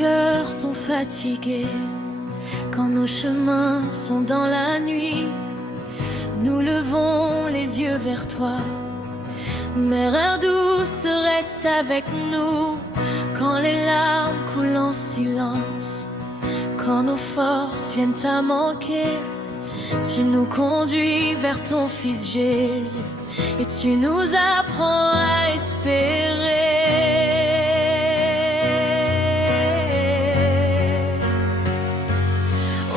cœurs sont fatigués, quand nos chemins sont dans la nuit, nous levons les yeux vers toi. Mère douce, reste avec nous, quand les larmes coulent en silence, quand nos forces viennent à manquer. Tu nous conduis vers ton Fils Jésus, et tu nous apprends à espérer.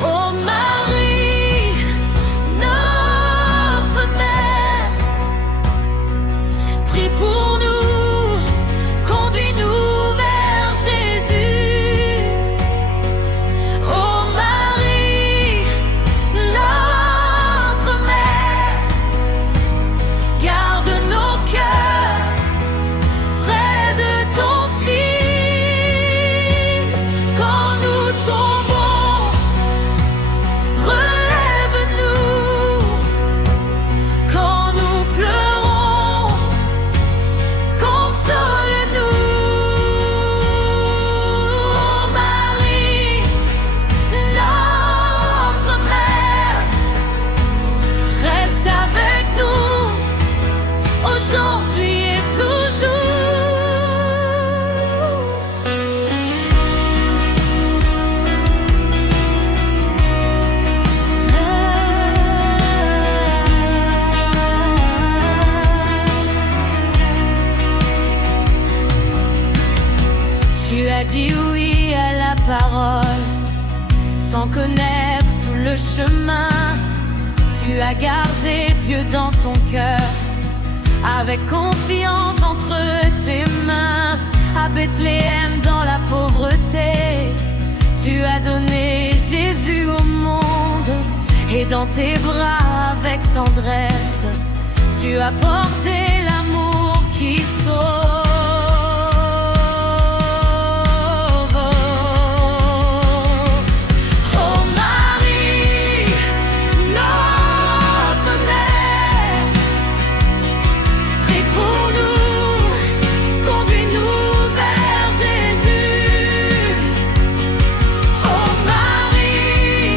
Oh Marie, notre mère, prie pour nous, conduis-nous vers Jésus. Oh Marie, notre mère, garde nos cœurs près de ton Fils. Quand nous tombons, relève-nous. Quand nous pleurons, console-nous. Oh Marie, notre mère, reste avec nous, aujourd'hui et toujours. Tu as dit oui à la parole, sans connaître tout le chemin. Tu as gardé Dieu dans ton cœur, avec confiance entre tes mains. À Bethléem dans la pauvreté, tu as donné Jésus au monde, et dans tes bras avec tendresse, tu as porté l'amour qui sauve. Oh Marie, notre mère, prie pour nous, conduis-nous vers Jésus. Oh Marie,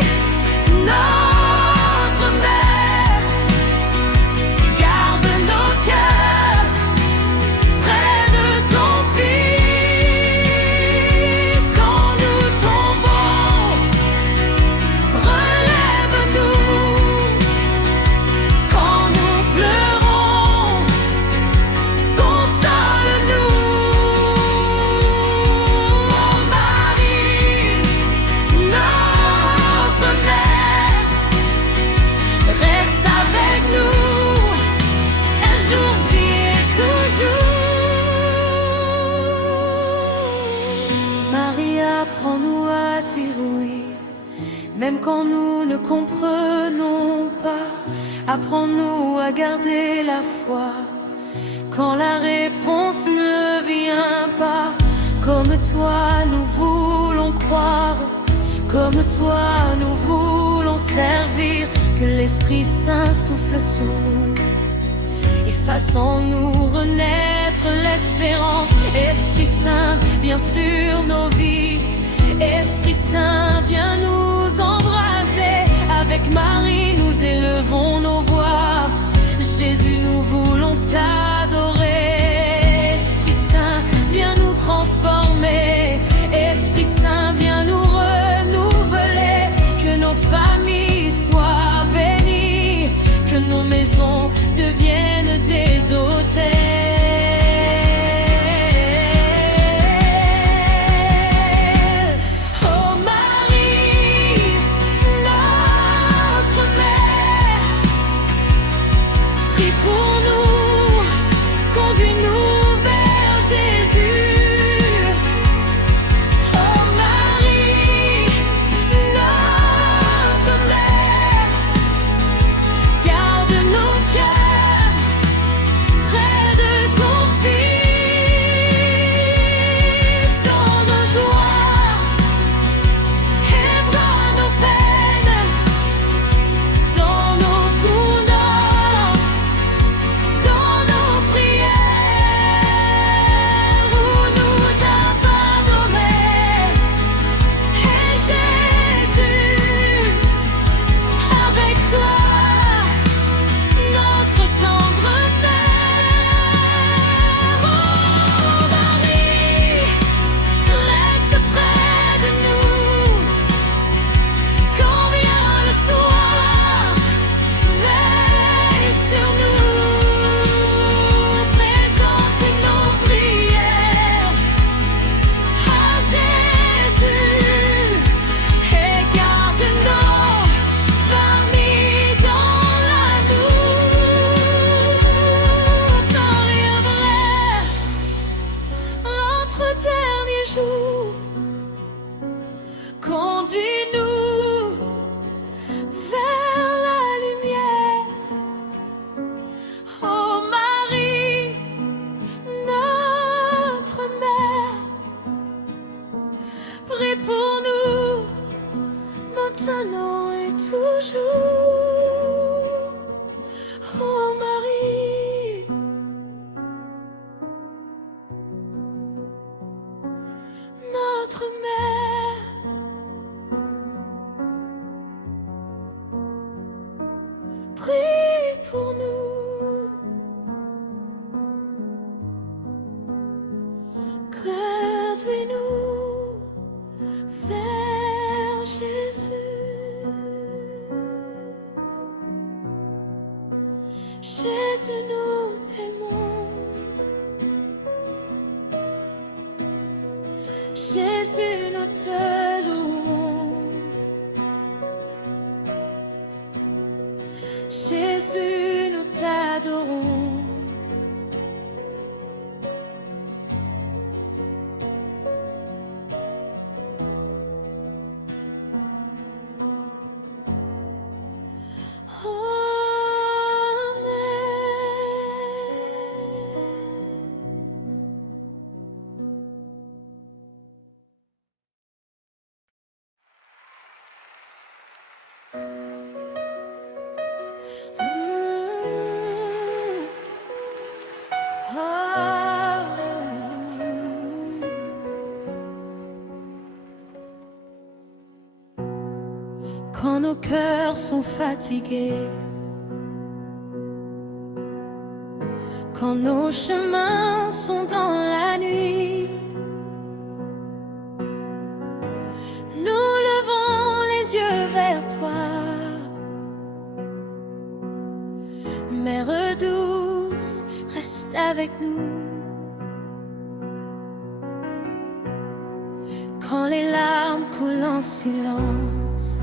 notre mère, garde nos cœurs près de ton Fils. Quand nous tombons, relève-nous. Quand nous pleurons, console-nous. Oh Marie, notre mère, reste avec nous, aujourd'hui et toujours. Marie, apprends-nous à dire oui, même quand nous ne comprenons pas. Apprends-nous à garder la foi, quand la réponse ne vient pas. Comme toi, nous voulons croire, comme toi, nous voulons servir. Que l'Esprit Saint souffle sur nous, et fasse en nous renaître l'espérance. Esprit Saint, viens sur nos vies. Esprit Saint, viens nous embrasser. Avec Marie, nous élevons nos voix. Jésus, nous voulons t'adorer. Esprit Saint, viens nous transformer. Esprit Saint, viens nous renouveler. Que nos familles soient bénies, que nos maisons deviennent des hôtels. Oh Marie, notre mère, prie pour nous, conduis-nous vers Jésus. Oh Marie, notre mère, garde nos cœurs près de Conduis-nous vers Jésus. Jésus, nous t'aimons. Jésus, nous te louons. Jésus, nous t'adorons. Quand nos cœurs sont fatigués, quand nos chemins sont dans la nuit, nous levons les yeux vers toi. Mère douce, reste avec nous. Quand les larmes coulent en silence,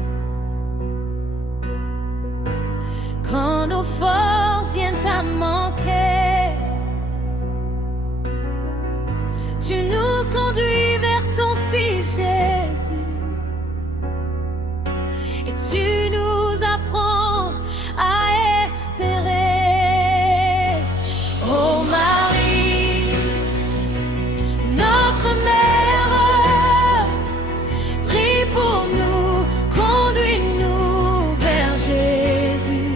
quand nos forces viennent à manquer, tu nous conduis vers ton Fils Jésus, et tu nous apprends à espérer. Ô Marie, notre mère, prie pour nous, conduis-nous vers Jésus.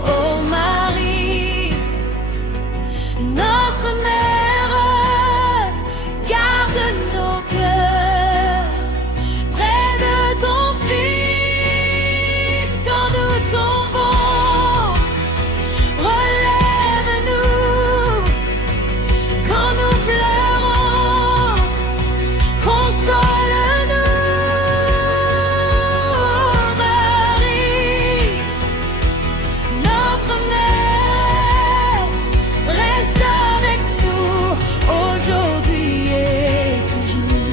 Ô Marie, notre mère, garde nos cœurs près de ton Fils. Quand nous tombons, relève-nous. Quand nous pleurons, console-nous. Marie, notre mère, reste avec nous aujourd'hui et toujours.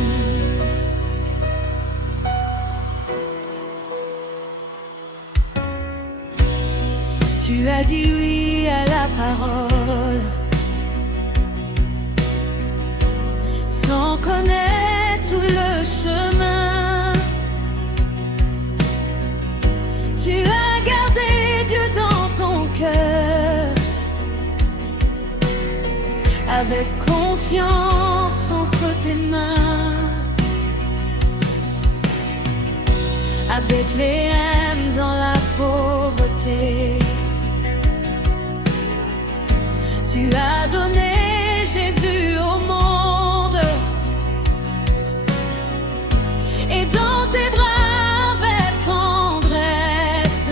Tu as dit oui à la parole, sans connaître tout le chemin. Tu as gardé Dieu dans ton cœur, avec confiance entre tes mains. À Bethléem dans la pauvreté, tu as donné Jésus au monde, et dans tes bras avec tendresse,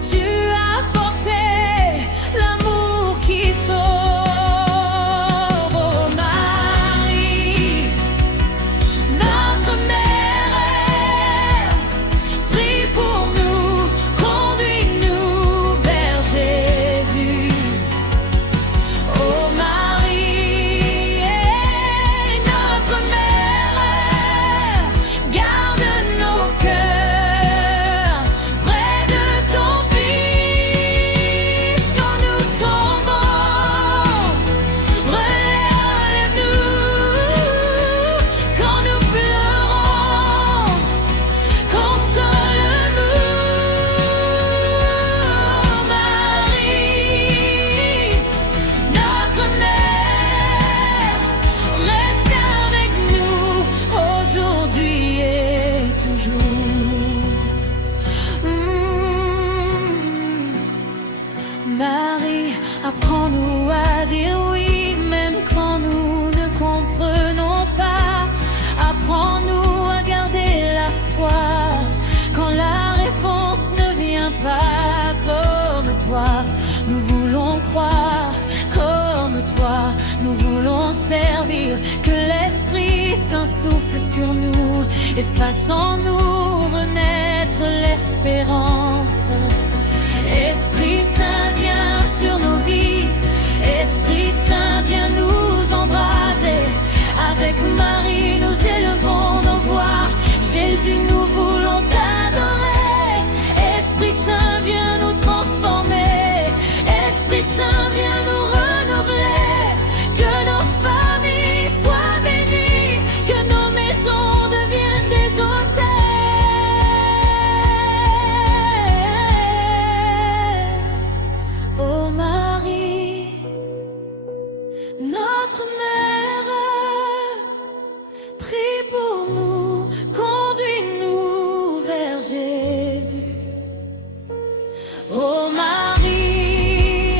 tu as porté l'amour qui sauve. Oh Marie, notre mère, prie pour nous, conduis-nous vers Jésus. Oh Marie, notre mère, garde nos cœurs près de ton Fils. Quand nous tombons, relève-nous. Quand nous pleurons, console-nous. Marie, notre mère, reste avec nous aujourd'hui et toujours. Marie, apprends-nous à dire oui, même quand nous ne comprenons pas. Apprends-nous à garder la foi quand la réponse ne vient pas. Comme toi, nous voulons croire comme toi. nous voulons servir. Que l'Esprit Saint souffle sur nous et fasse en nous renaître l'espérance. Esprit Saint, viens sur nos vies. Esprit Saint, viens nous embraser. Avec Marie, nous élevons nos voix. Jésus, nous voulons t'adorer. Esprit Saint, viens nous transformer. Esprit Saint, viens nous renouveler. Que nos familles soient bénies, que nos maisons deviennent des hôtels. Ô Marie, notre mère, prie pour nous, conduis-nous vers Jésus. Ô Marie,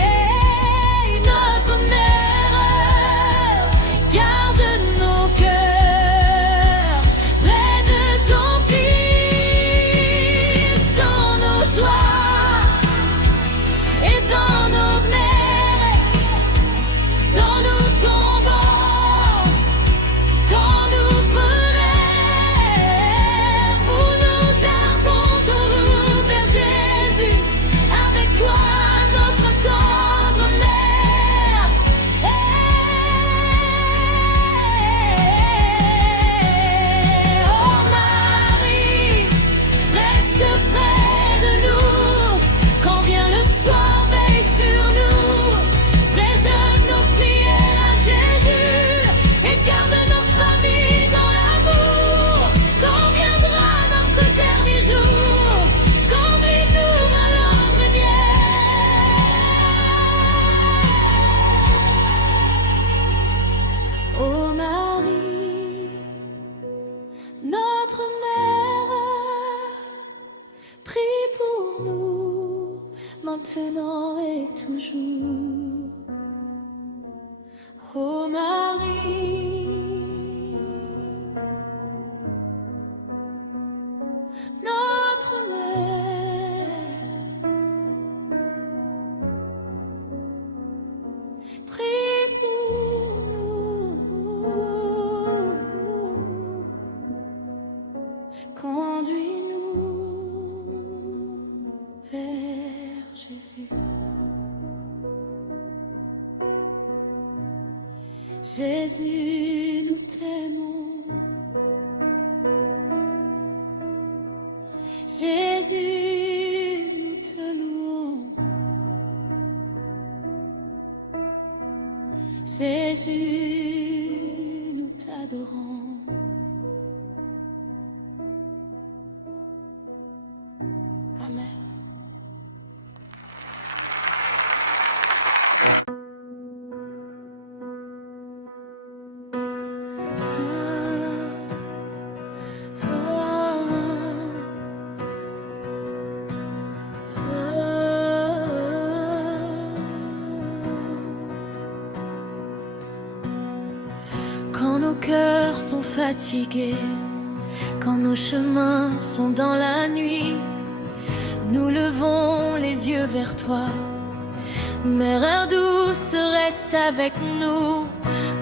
notre mère, garde nos cœurs près de ton Fils, dans nos joies et dans nos mers, dans nos tombeaux, quand nous brûlons, vous nous apporterons vers Jésus. Avec toi, notre tendre mère. Oh Marie, reste près de nous. Quand vient le soir, veille sur nous. Réserve nos prières à Jésus et garde nos familles dans l'amour. Quand viendra notre dernier jour, conduis-nous à leur lumière. Ô Marie, notre mère, prie pour nous, maintenant et toujours. Ô Marie, notre mère, prie pour nous, conduis-nous vers Jésus. Jésus, nous t'aimons. Jésus, nous te louons. Jésus, nous t'adorons. Amen. Quand nos cœurs sont fatigués, quand nos chemins sont dans la nuit, nous levons les yeux vers toi. Mère douce, reste avec nous.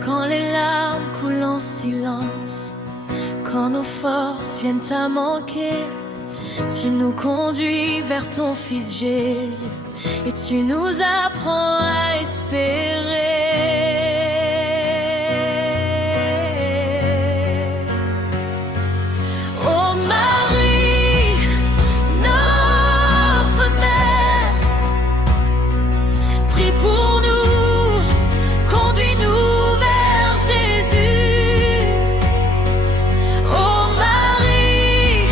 Quand les larmes coulent en silence, quand nos forces viennent à manquer, tu nous conduis vers ton Fils Jésus et tu nous apprends à espérer. Oh Marie, notre mère, prie pour nous, conduis-nous vers Jésus. Oh Marie,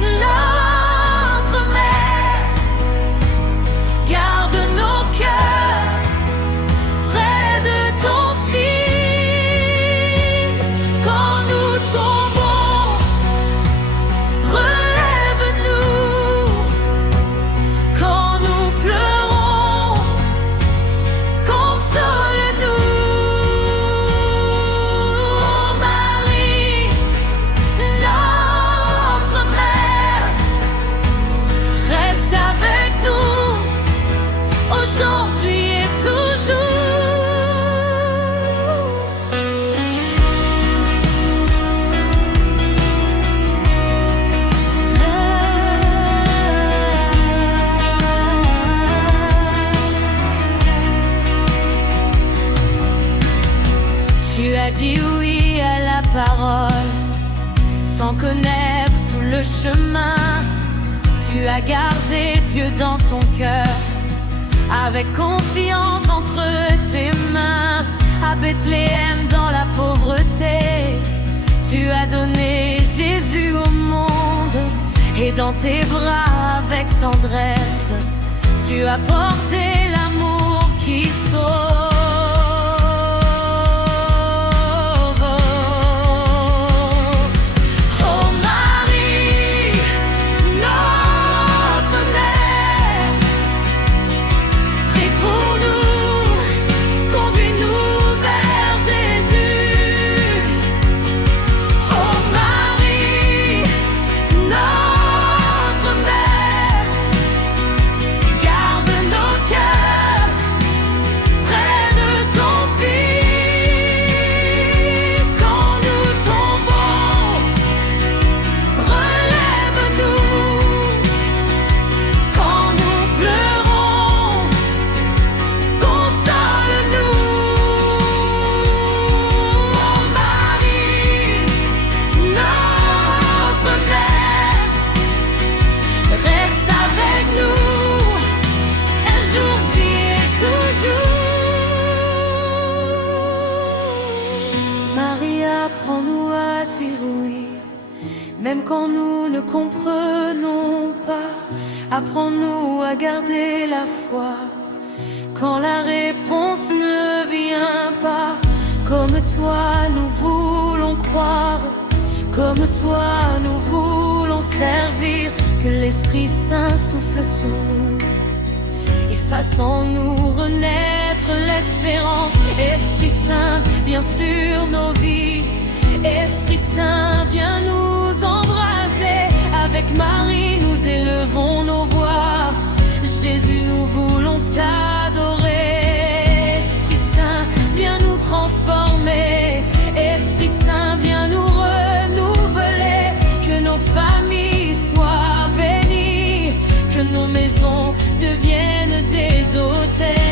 notre mère, garde nos cœurs as dit oui à la parole, sans connaître tout le chemin. Tu as gardé Dieu dans ton cœur, avec confiance entre tes mains. À Bethléem dans la pauvreté, tu as donné Jésus au monde. Et dans tes bras avec tendresse, tu as porté l'amour qui sauve. Apprends-nous à dire oui, même quand nous ne comprenons pas. Apprends-nous à garder la foi, quand la réponse ne vient pas. Comme toi nous voulons croire, comme toi nous voulons servir. Que l'Esprit Saint souffle sur nous et fasse en nous renaître l'espérance. Esprit Saint, viens sur nos vies. Esprit Saint, viens nous embraser. Avec Marie, nous élevons nos voix. Jésus, nous voulons t'adorer. Esprit Saint, viens nous transformer. Esprit Saint, viens nous renouveler. Que nos familles soient bénies, que nos maisons deviennent des hôtels.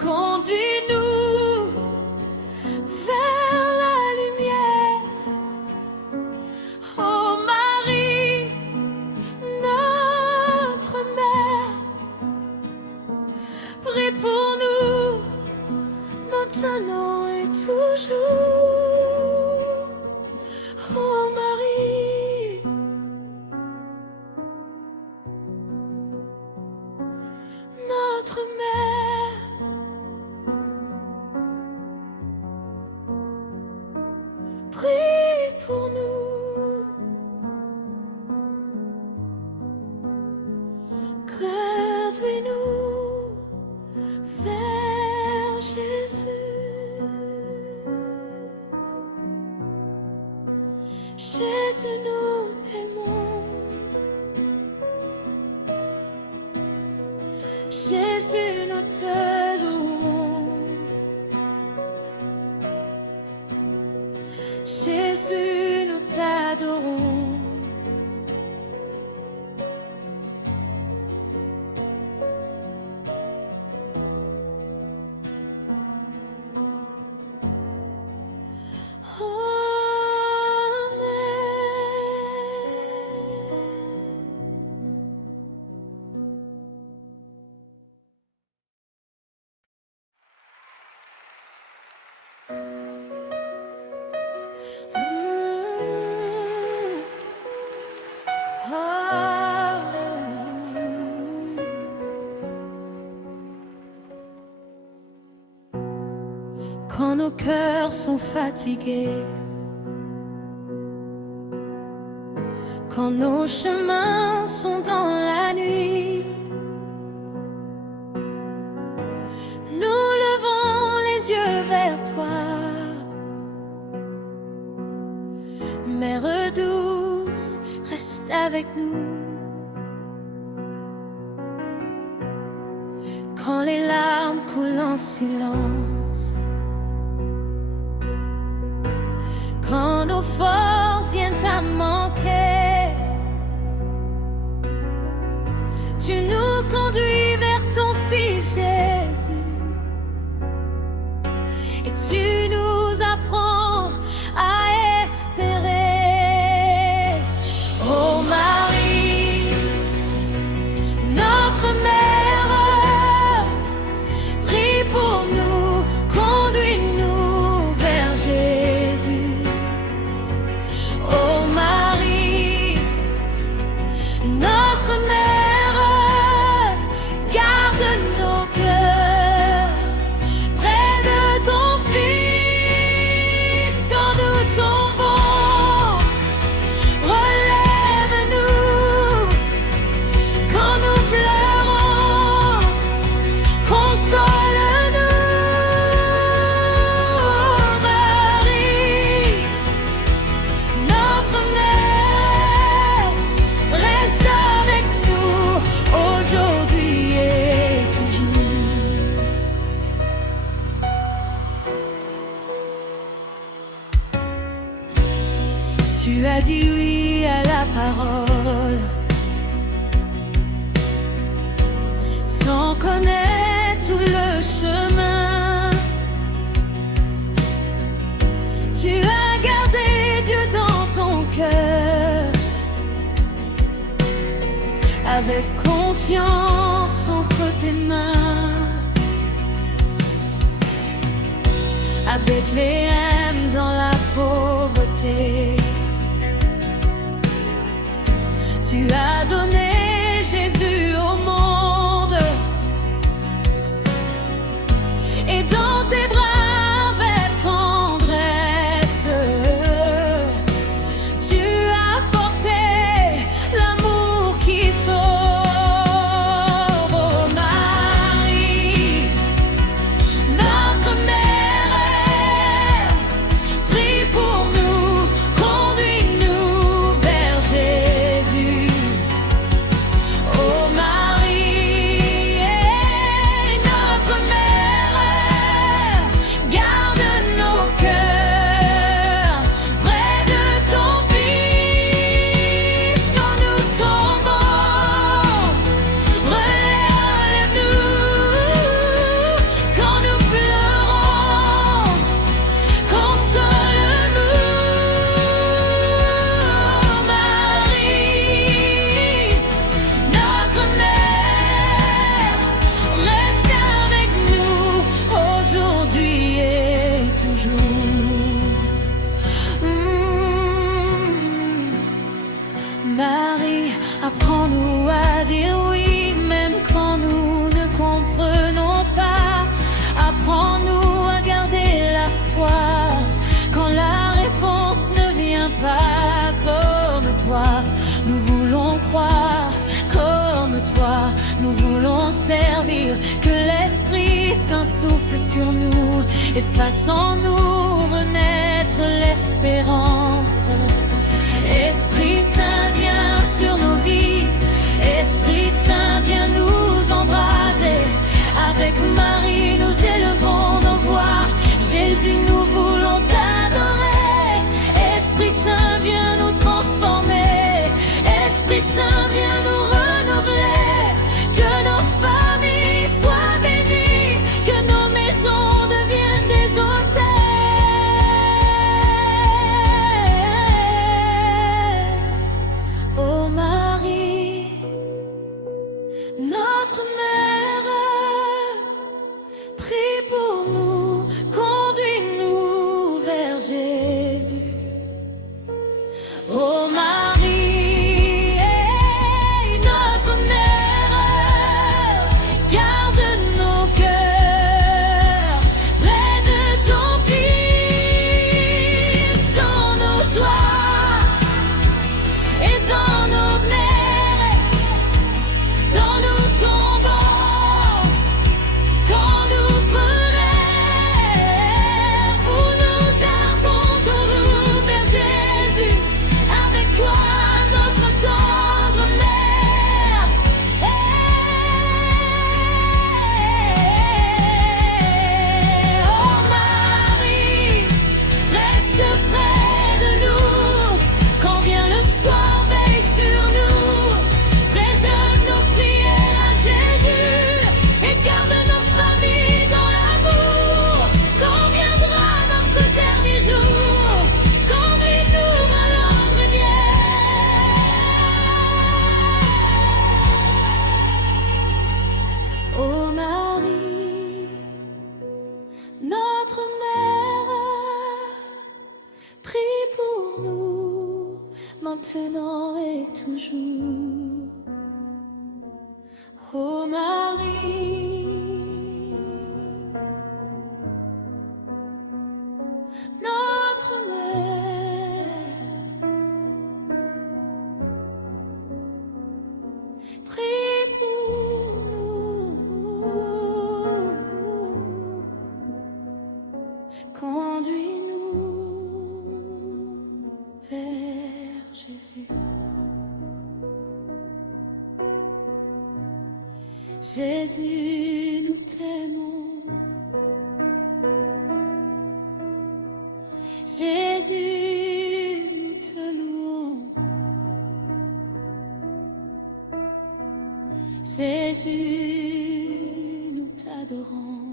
Conduis-nous vers la lumière. Oh Marie, notre mère, prie pour nous maintenant et toujours. Oh Marie, notre mère, prie pour nous. Conduis-nous vers Jésus. Jésus, nous t'aimons. Jésus, nous te louons. Jésus, nous t'adorons. Quand nos cœurs sont fatigués, quand nos chemins sont dans la nuit, nous levons les yeux vers toi. Mère douce, reste avec nous. Quand les larmes coulent en silence, quand nos forces viennent à manquer, tu nous conduis vers ton Fils Jésus, et tu nous apprends à espérer. Ô Marie, notre mère, prie pour nous, conduis-nous vers Jésus. Ô Marie, notre mère, garde nos cœurs près de ton Fils. Quand nous tombons, relève-nous. Quand nous pleurons, console-nous. Marie, notre mère, reste avec nous aujourd'hui et toujours. Tu as dit oui à la parole, sans connaître tout le chemin. Tu as gardé Dieu dans ton cœur, avec confiance entre tes mains. À Bethléem dans la pauvreté, tu as donné Jésus au monde, et dans tes bras avec tendresse, tu as porté l'amour qui sauve. Oh Marie, notre mère, prie pour nous, conduis-nous vers Jésus. Oh Marie, notre mère, garde nos cœurs près de ton Fils. Quand nous tombons, relève-nous. Quand nous pleurons, console-nous. Marie, notre mère, reste avec nous aujourd'hui et toujours. Marie, apprends-nous à dire oui, même quand nous ne comprenons pas. Apprends-nous à garder la foi quand la réponse ne vient pas. Comme toi, nous voulons croire. Comme toi, nous voulons servir. Que l'Esprit Saint souffle sur nous et fasse en nous renaître l'espérance. Esprit Saint, viens sur nos vies. Esprit Saint, viens nous embraser. Notre mère, prie pour nous, conduis-nous vers Jésus. Ô Marie, notre mère, garde nos cœurs près de ton Fils, dans nos joies et dans nos mers, dans nos tombants, quand nous pleurons, vous nous avons couru vers Jésus. Avec toi, notre tendre mère. Oh Marie, reste près de nous. Quand vient le soir, veille sur nous. Réserve nos prières à Jésus et garde nos familles dans l'amour. Quand viendra notre dernier jour, conduis-nous à l'ombre lumière. Ô Marie, notre mère, prie pour nous, maintenant et toujours. Ô Marie, notre mère, prie pour nous, conduis-nous vers Jésus. Jésus, nous t'aimons. Jésus, nous te louons. Jésus, nous t'adorons.